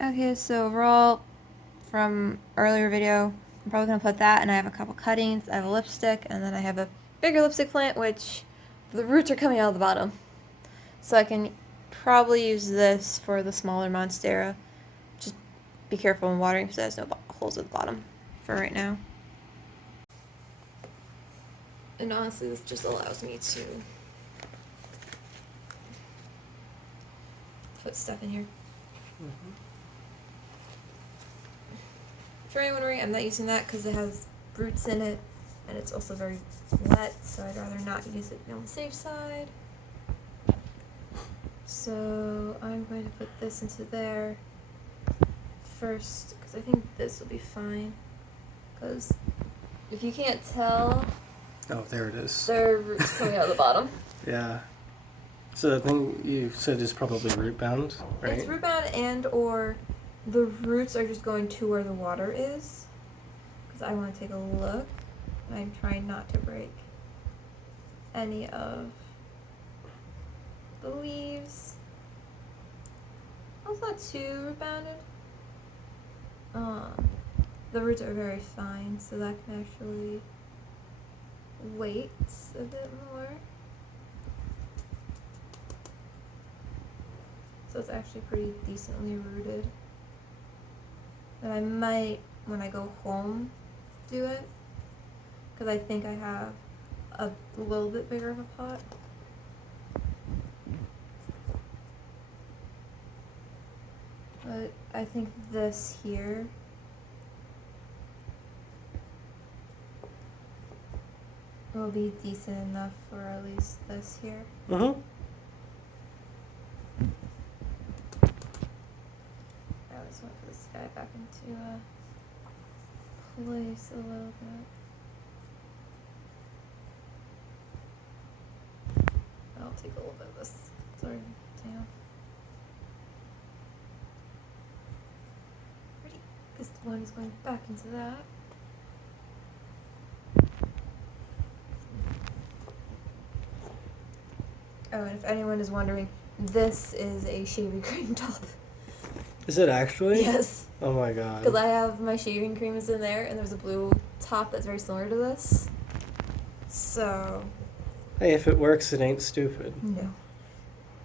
Okay, so overall, from earlier video, I'm probably going to put that, and I have a couple cuttings, I have a lipstick, and then I have a bigger lipstick plant, which the roots are coming out of the bottom. So I can probably use this for the smaller monstera. Just be careful when watering because it has no holes at the bottom for right now. And honestly, this just allows me to put stuff in here. Mm-hmm. For anyone wondering, I'm not using that because it has roots in it, and it's also very wet, so I'd rather not use it on the safe side. So I'm going to put this into there first, because I think this will be fine. Because if you can't tell, Oh, there it is. there are roots coming out of the bottom. Yeah. So the thing you said is probably root bound, right? It's root bound, and or the roots are just going to where the water is. Because I want to take a look, and I'm trying not to break any of the leaves. It's not too root bounded. The roots are very fine, so that can actually wait a bit more. So it's actually pretty decently rooted. But I might, when I go home, do it. Because I think I have a little bit bigger of a pot. But I think this here will be decent enough for at least this here. Mm-hmm. I always want this guy back into place a little bit. I'll take a little bit of this. Sorry, down. Ready? This one is going back into that. Oh, and if anyone is wondering, this is a shaving cream top. Is it actually? Yes. Oh my god. Because I have my shaving creams in there, and there's a blue top that's very similar to this. So. Hey, if it works, it ain't stupid. No.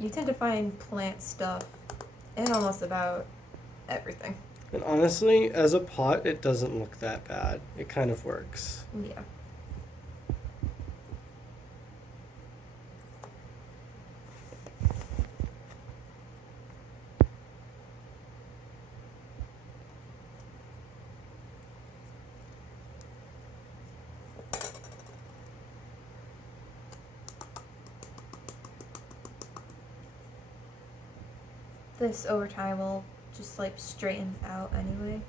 You tend to find plant stuff in almost about everything. And honestly, as a pot, it doesn't look that bad. It kind of works. Yeah. This over time will just like straighten out anyway.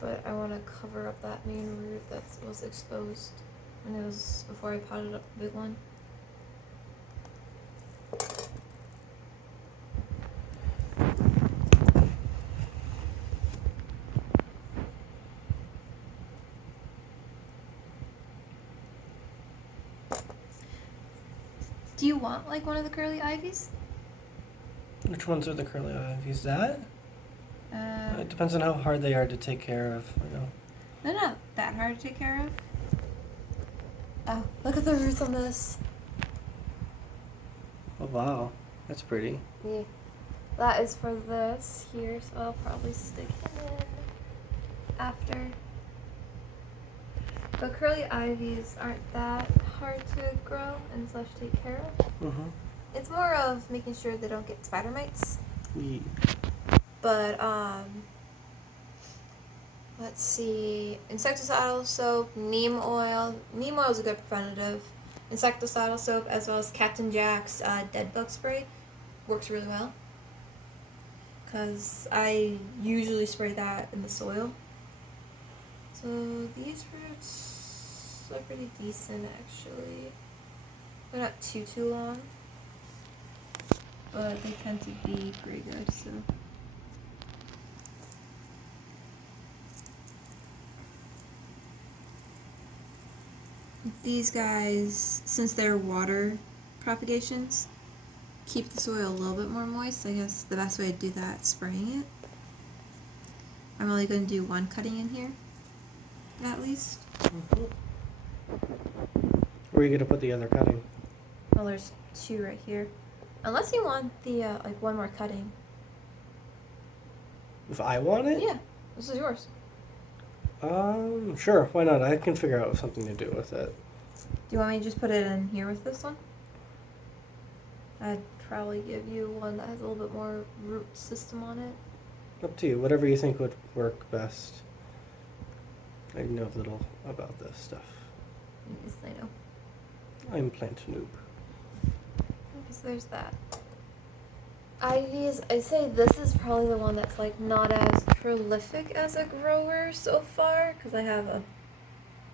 But I want to cover up that main root that was exposed when it was before I potted up the big one. Do you want like one of the curly ivies? Which ones are the curly ivies? That? It depends on how hard they are to take care of. You know. They're not that hard to take care of. Oh, look at the roots on this. Oh wow, that's pretty. Yeah. That is for this here, so I'll probably stick it in after. But curly ivies aren't that hard to grow and slash take care of. Mm-hmm. It's more of making sure they don't get spider mites. Yeah. But let's see, insecticidal soap, neem oil. Neem oil is a good preventative. Insecticidal soap, as well as Captain Jack's dead bug spray, works really well. Because I usually spray that in the soil. So these roots are pretty decent actually. They're not too long, but they tend to be pretty good. So. These guys, since they're water propagations, keep the soil a little bit more moist. I guess the best way to do that is spraying it. I'm only going to do one cutting in here, at least. Where are you going to put the other cutting? Well, there's 2 right here. Unless you want the, like, one more cutting. If I want it? Yeah, this is yours. Sure, why not? I can figure out something to do with it. Do you want me to just put it in here with this one? I'd probably give you one that has a little bit more root system on it. Up to you, whatever you think would work best. I know little about this stuff. Yes, I know. I'm plant noob. Okay, so there's that. I'd say this is probably the one that's like not as prolific as a grower so far, because I have a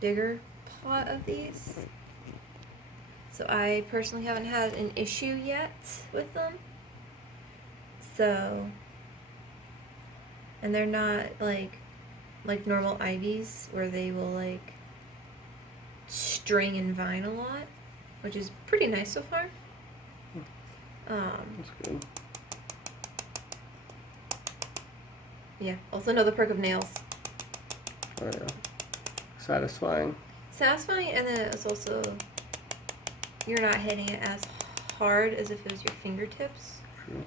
bigger pot of these. So I personally haven't had an issue yet with them. So, and they're not like normal ivies where they will like string and vine a lot, which is pretty nice so far. That's good. Yeah, also another perk of nails. Oh yeah. Satisfying. Satisfying, and then it's also, you're not hitting it as hard as if it was your fingertips. True.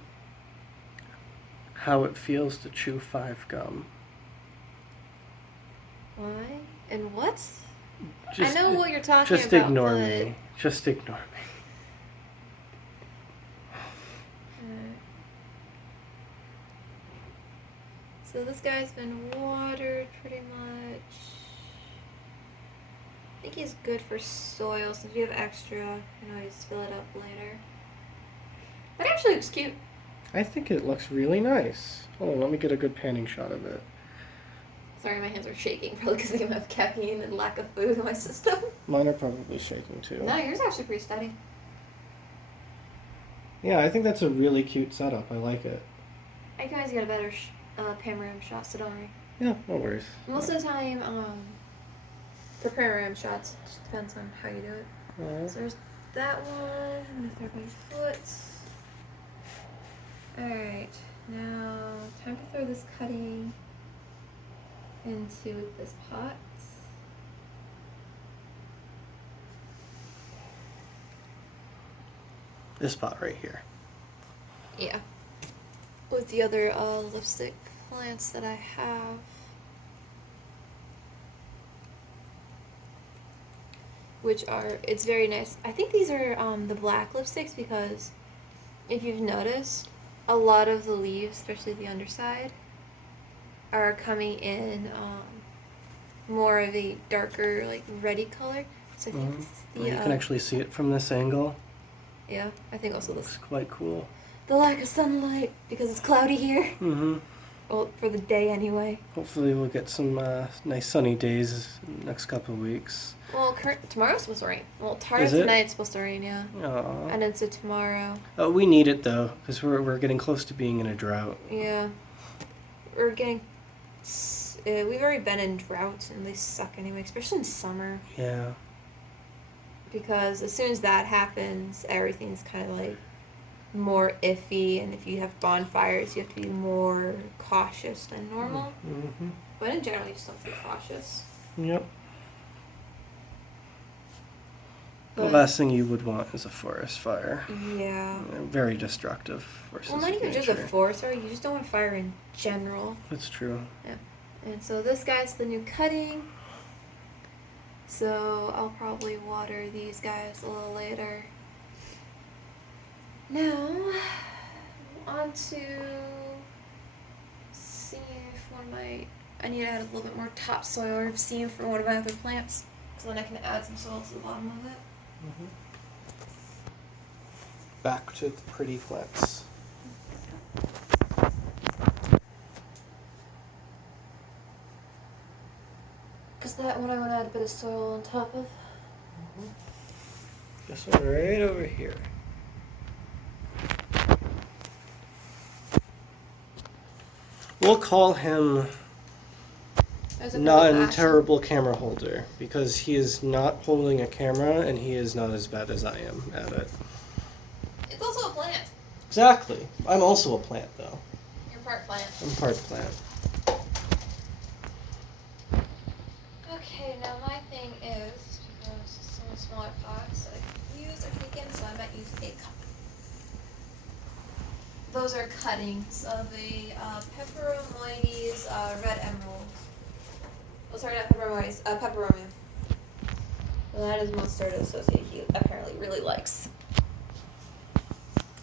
How it feels to chew 5 gum. Why? And what? Just, I know what you're talking about. Just ignore but... me. Just ignore me. So this guy's been watered pretty much. I think he's good for soil, so if you have extra, you can always fill it up later. That actually looks cute. I think it looks really nice. Hold on, let me get a good panning shot of it. Sorry, my hands are shaking, probably because I have caffeine and lack of food in my system. Mine are probably shaking too. No, yours are actually pretty steady. Yeah, I think that's a really cute setup. I like it. I can always get a better panorama shot, so don't worry. Yeah, no worries. Most of the time, for panorama shots, it just depends on how you do it. Alright. So there's that one. I'm gonna throw my foot. Alright, now time to throw this cutting into this pot. This pot right here. Yeah. With the other lipstick plants that I have. Which are, it's very nice. I think these are the black lipsticks because if you've noticed, a lot of the leaves, especially the underside, are coming in more of a darker, like reddy color. So I think this is the. You can actually see it from this angle. Yeah, I think also Looks this. quite cool. The lack of sunlight because it's cloudy here. Mm-hmm. Well, for the day anyway. Hopefully we'll get some nice sunny days in the next couple of weeks. Well, tomorrow's supposed to rain. Well, Is it? tonight's supposed to rain, yeah. Aww. And then so tomorrow. Oh, we need it though, because we're getting close to being in a drought. Yeah. We're getting. We've already been in droughts and they suck anyway, especially in summer. Yeah. Because as soon as that happens, everything's kind of like more iffy, and if you have bonfires, you have to be more cautious than normal. Mm-hmm. But in general, you just don't be cautious. Yep. The But, last thing you would want is a forest fire. yeah. Very destructive versus Well, not even just a nature. forest fire, you just don't want fire in general. That's true. And so this guy's the new cutting. So I'll probably water these guys a little later. Now, on to see if one of my, I need to add a little bit more topsoil or seam for one of my other plants. So then I can add some soil to the bottom of it. Mm-hmm. Back to the pretty plants. Because that one I want to add a bit of soil on top of. This one right over here. We'll call him non-terrible camera holder because he is not holding a camera and he is not as bad as I am at it. It's also a plant. Exactly. I'm also a plant though. You're part plant. I'm part plant. thing is, because some smaller pots that I use are taken, so I might use a cup. Those are cuttings of a Pepperomoides red emerald. Oh, sorry, not Pepperomoides, Peperomia. Well, that is mustard associate he apparently really likes.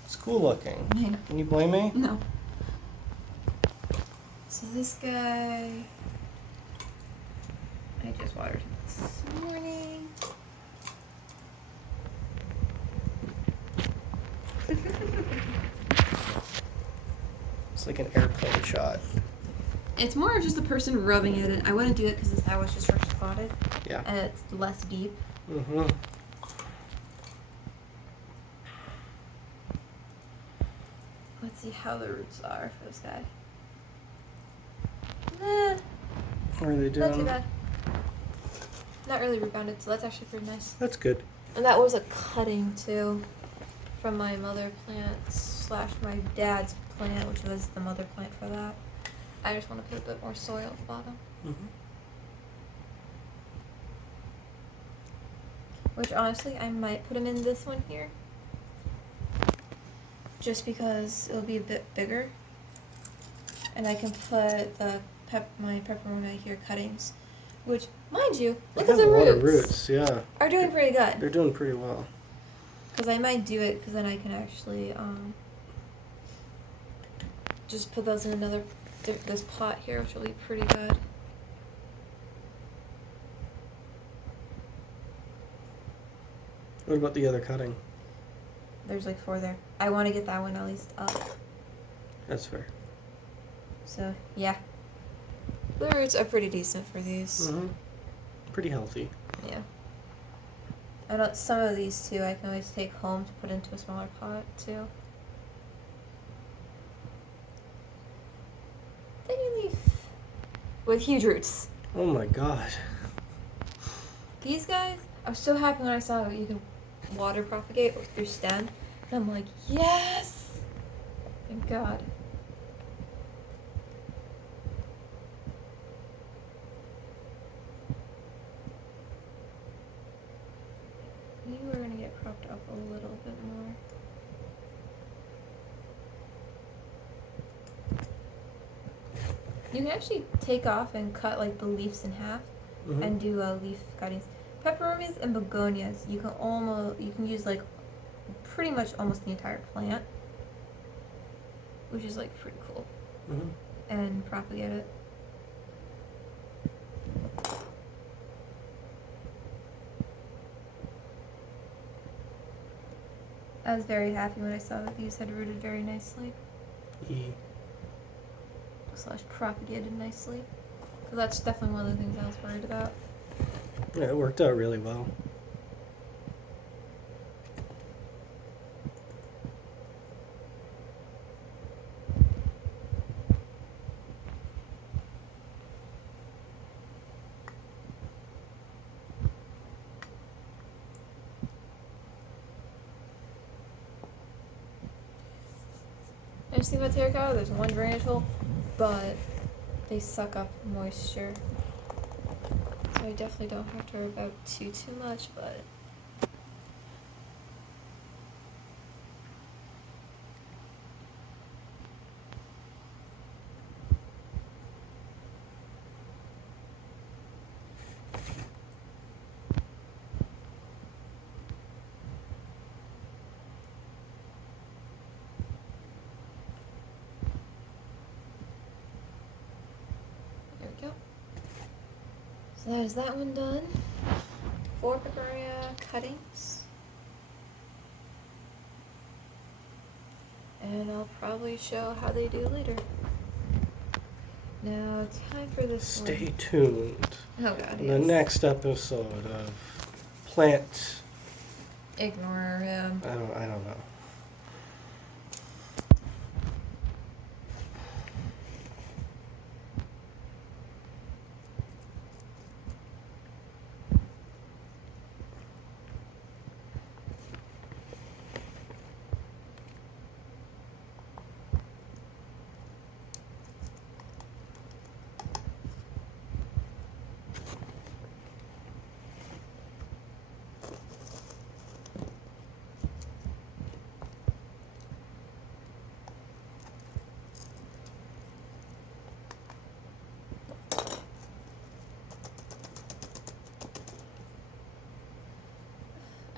It's cool looking. I know. Can you blame me? No. So this guy, I just watered him this morning. It's like an airplane shot. It's more just the person rubbing it in. I wouldn't do it because this was just freshly potted. Yeah. And it's less deep. Mm-hmm. Let's see how the roots are for this guy. Nah, What are they doing? not too bad. Not really root bounded, so that's actually pretty nice. That's good. And that was a cutting too, from my mother plant / my dad's plant, which was the mother plant for that. I just want to put a bit more soil at the bottom. Mm-hmm. Which honestly, I might put him in this one here. Just because it'll be a bit bigger. And I can put the my pepperoni here cuttings. Which, mind you, look at the a roots. lot of roots, yeah. Are doing pretty good. They're doing pretty well. Because I might do it, because then I can actually just put those in another, this pot here, which will be pretty good. What about the other cutting? There's like 4 there. I want to get that one at least up. That's fair. So, yeah. The roots are pretty decent for these. Mm-hmm. Pretty healthy. Yeah. I know some of these too I can always take home to put into a smaller pot too. Tiny leaf with huge roots. Oh my god. These guys, I was so happy when I saw that you can water propagate through stem. And I'm like, yes! Thank God. Maybe we're gonna get propped up a little bit more. You can actually take off and cut like the leaves in half and do leaf cuttings. Peperomias and begonias, you can use like pretty much almost the entire plant, which is like pretty cool, and propagate it. I was very happy when I saw that these had rooted very nicely. / propagated nicely. So that's definitely one of the things I was worried about. Yeah, it worked out really well. Interesting about terracotta, there's one drainage hole, but they suck up moisture. So I definitely don't have to worry about too much, but there we go. So that is that one done. 4 peperonia cuttings. And I'll probably show how they do later. Now, time for this one. Stay tuned. Oh god, The yes. next episode of Plant. Ignore him. I don't know.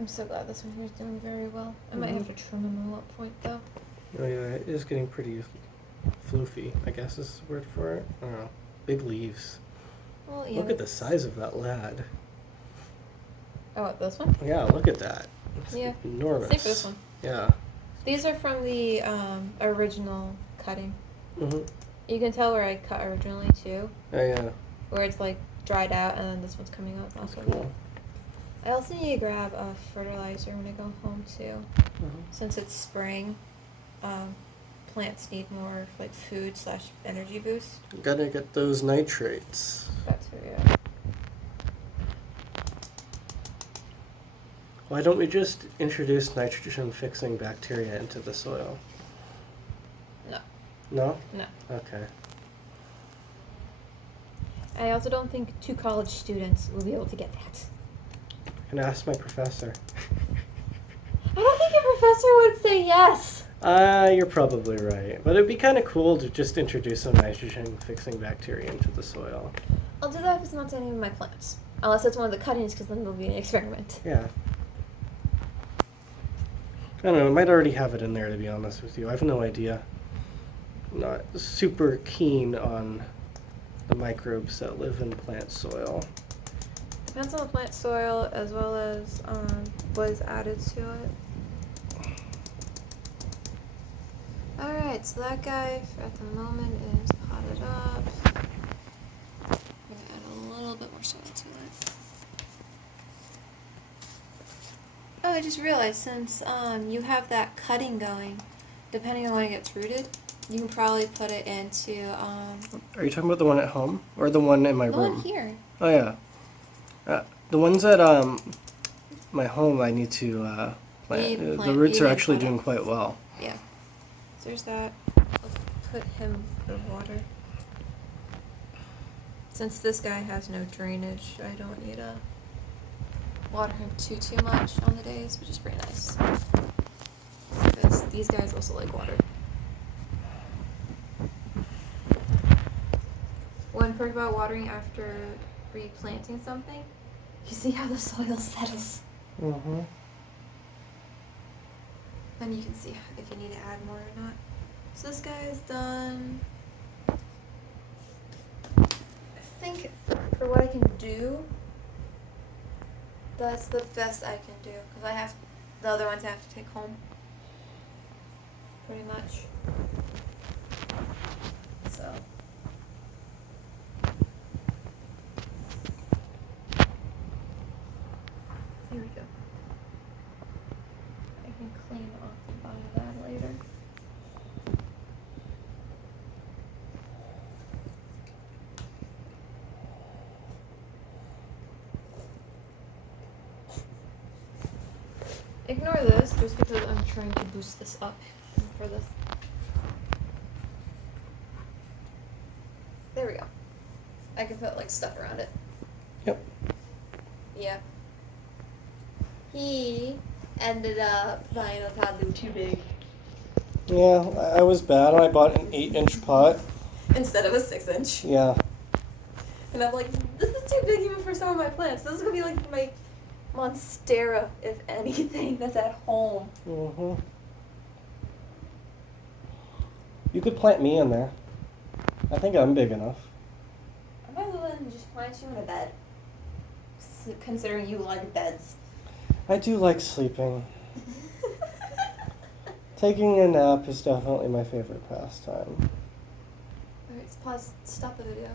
I'm so glad this one here's doing very well. I might have to trim him a lot point though. Oh yeah, it is getting pretty floofy, I guess is the word for it. I don't know. Big leaves. Well, yeah. Look at the size of that lad. Oh, this one? Yeah, look at that. It's enormous. Same for this one. Yeah. These are from the original cutting. Mm-hmm. You can tell where I cut originally too. Oh yeah. Where it's like dried out and then this one's coming up That's also. cool. I also need to grab a fertilizer when I go home too. Mm-hmm. Since it's spring, plants need more like food/energy boost. Gotta get those nitrates. That's where we are. Why don't we just introduce nitrogen-fixing bacteria into the soil? No. No? No. Okay. I also don't think 2 college students will be able to get that. I can ask my professor. I don't think your professor would say yes. You're probably right. But it'd be kind of cool to just introduce some nitrogen-fixing bacteria into the soil. I'll do that if it's not to any of my plants. Unless it's one of the cuttings, because then there'll be an experiment. Yeah. I don't know, I might already have it in there, to be honest with you. I have no idea. I'm not super keen on the microbes that live in plant soil. Depends on the plant soil as well as what is added to it. Alright, so that guy at the moment is potted up. I'm going to add a little bit more soil to it. Oh, I just realized since you have that cutting going, depending on when it gets rooted, you can probably put it into Are you talking about the one at home? Or the one in my the room? one here. Oh, yeah. The ones at my home I need to plant. The roots are actually doing quite well. Yeah. So there's that. Let's put him in water. Since this guy has no drainage, I don't need to water him too much on the days, which is pretty nice. Because these guys also like water. One perk about watering after replanting something, you see how the soil settles. Mm-hmm. Then you can see if you need to add more or not. So this guy is done. I think for what I can do, that's the best I can do. Because I have the other ones I have to take home. Pretty much. So. Here we go. I can clean off the bottom of that later. Ignore this just because I'm trying to boost this up for this. There we go. I can put like stuff around it. Yep. Yeah. He ended up buying a pot that was too big. Yeah, I was bad. I bought an 8-inch pot. Instead of a 6-inch. Yeah. And I'm like, this is too big even for some of my plants. This is gonna be like my monstera, if anything, that's at home. Mm-hmm. You could plant me in there. I think I'm big enough. I might as well then just plant you in a bed. Considering you like beds. I do like sleeping. Taking a nap is definitely my favorite pastime. Alright, let's pause, stop the video.